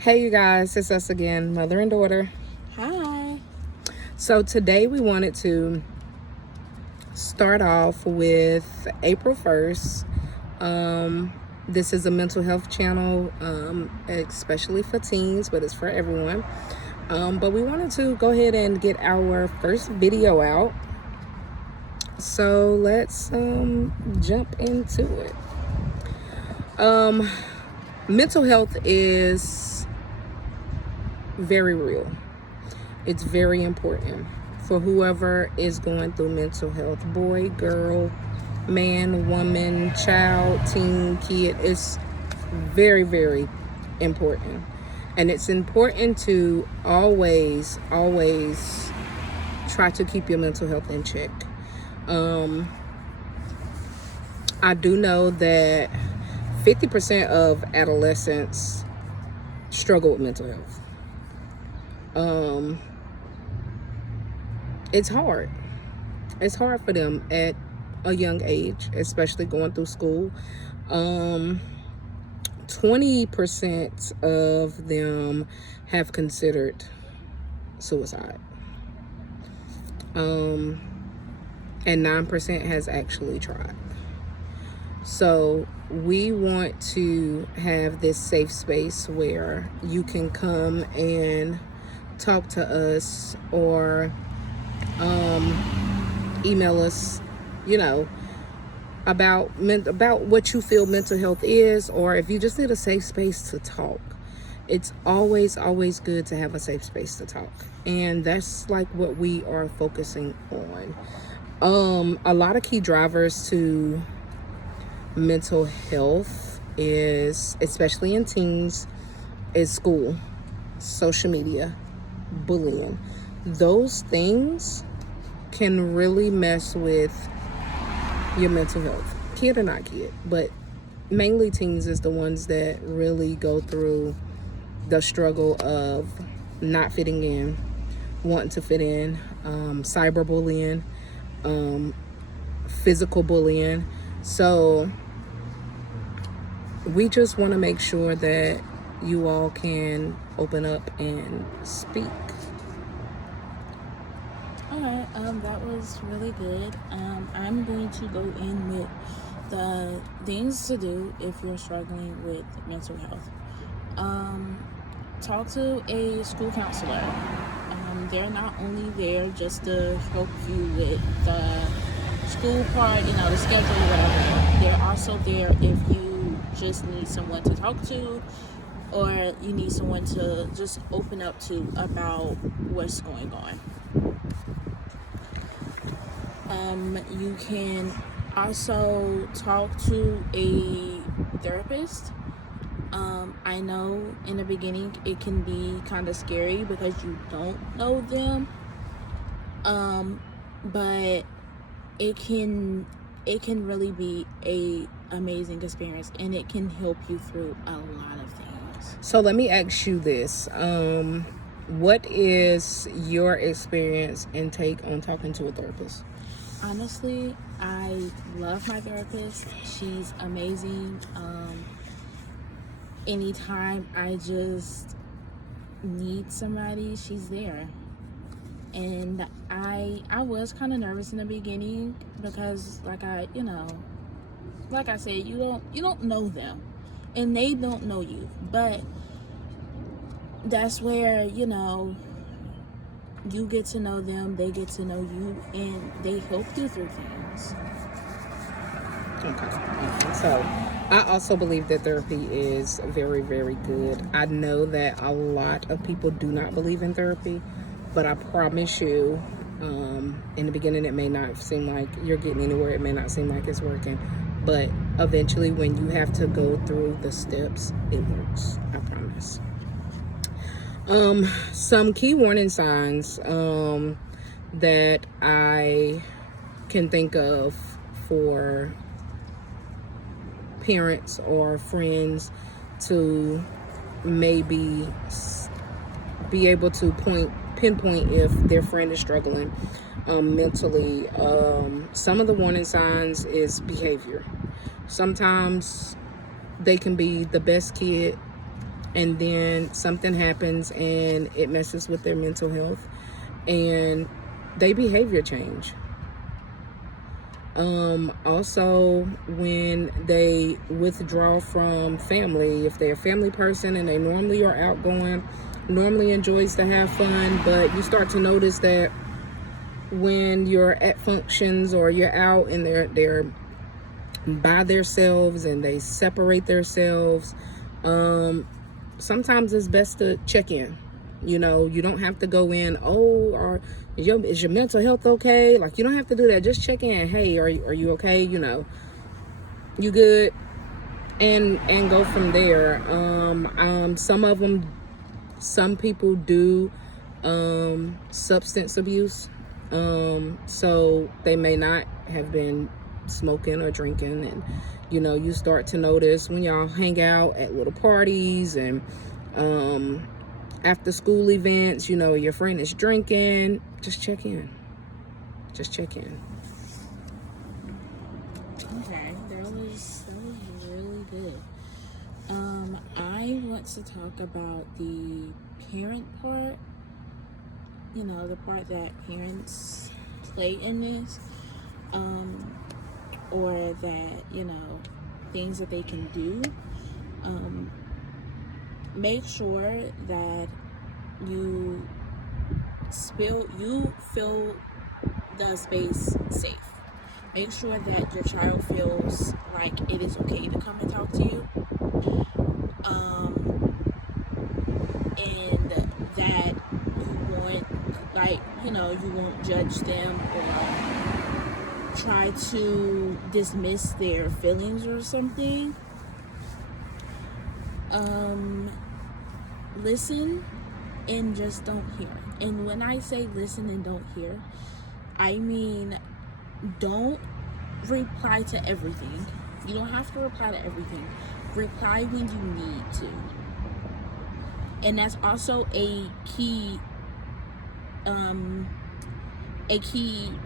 Hey, you guys, it's us again, mother and daughter. Hi. So, today we wanted to start off with April 1st. This is a mental health channel, especially for teens, but it's for everyone. But we wanted to go ahead and get our first video out. So, let's jump into it. Mental health is very real. It's very important for whoever is going through mental health. Boy, girl, man, woman, child, teen, kid. It's very, very important. And it's important to always try to keep your mental health in check. I do know that 50% of adolescents struggle with mental health. It's hard. It's hard for them at a young age, especially going through school. 20% of them have considered suicide. And 9% has actually tried. So we want to have this safe space where you can come and talk to us or email us, about what you feel mental health is, or if you just need a safe space to talk. It's always good to have a safe space to talk, and that's like what we are focusing on. A lot of key drivers to mental health is, especially in teens, is school, social media, bullying. Those things can really mess with your mental health, kid or not kid, but mainly teens is the ones that really go through the struggle of not fitting in, wanting to fit in, cyberbullying, physical bullying. So we just want to make sure that you all can open up and speak. Alright, that was really good. I'm going to go in with the things to do if you're struggling with mental health. Talk to a school counselor. They're not only there just to help you with the school part, the schedule, whatever. They're also there if you just need someone to talk to, or you need someone to just open up to about what's going on. You can also talk to a therapist. I know in the beginning it can be kind of scary because you don't know them, but it can really be a amazing experience, and it can help you through a lot of things. So let me ask you this. What is your experience and take on talking to a therapist? Honestly, I love my therapist. She's amazing. Anytime I just need somebody, she's there. And I was kind of nervous in the beginning because like I said, you don't know them and they don't know you. But that's where, you get to know them, they get to know you, and they help you through things. Okay. So I also believe that therapy is very, very good. I know that a lot of people do not believe in therapy, but I promise you, in the beginning it may not seem like you're getting anywhere. It may not seem like it's working, but eventually when you have to go through the steps, it works. I promise. Some key warning signs that I can think of for parents or friends to maybe be able to pinpoint if their friend is struggling mentally. Some of the warning signs is behavior. Sometimes they can be the best kid and then something happens and it messes with their mental health and they behavior change. Also, when they withdraw from family, if they're a family person and they normally are outgoing, normally enjoys to have fun, but you start to notice that when you're at functions or you're out and they're by themselves and they separate themselves, sometimes it's best to check in. You know, you don't have to go in, is your mental health okay? Like, you don't have to do that. Just check in. Hey, are you okay? You know, you good? And go from there. Some people do substance abuse. So they may not have been smoking or drinking, and you know, you start to notice when y'all hang out at little parties and after school events, you know, your friend is drinking, just check in. Okay, that was really good. I want to talk about the parent part, you know, the part that parents play in this, or that, you know, things that they can do. Make sure that you fill the space safe. Make sure that your child feels like it is okay to come and talk to you, and that you won't judge them or try to dismiss their feelings or something. Listen and just don't hear. And when I say listen and don't hear, I mean don't reply to everything. You don't have to reply to everything. Reply when you need to. And that's also a key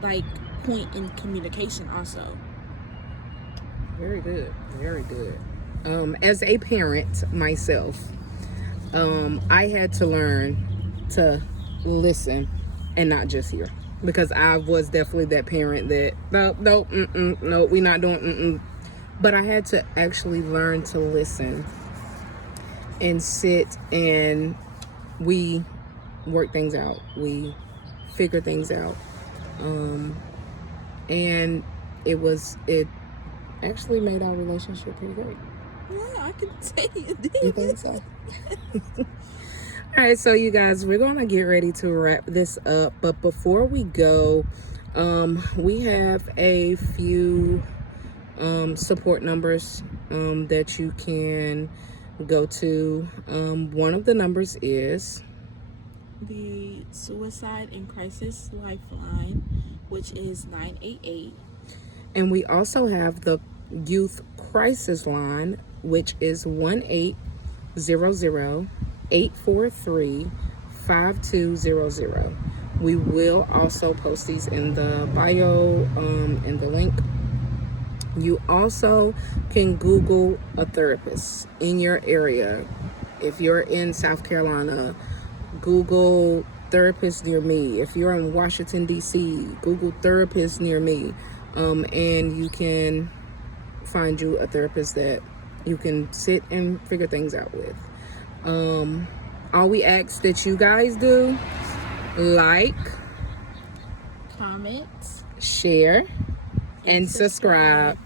like point in communication also. Very good. As a parent myself, I had to learn to listen and not just hear, because I was definitely that parent that no, we not doing but I had to actually learn to listen and sit, and we work things out, we figure things out, and it actually made our relationship pretty great. Yeah, I can say you did. You think so? All right, so you guys, we're gonna get ready to wrap this up, but before we go, we have a few support numbers that you can go to. One of the numbers is the Suicidal Crisis lifeline, which is 988. and we also have the Youth Crisis line, which is 1-800-843-5200. We will also post these in the bio, in the link. You also can Google a therapist in your area. If you're in South Carolina, Google therapist near me. If you're in Washington, D.C., Google therapist near me. And you can find you a therapist that you can sit and figure things out with. All we ask that you guys do, like, Comment, share, and subscribe.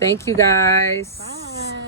Thank you guys. Bye.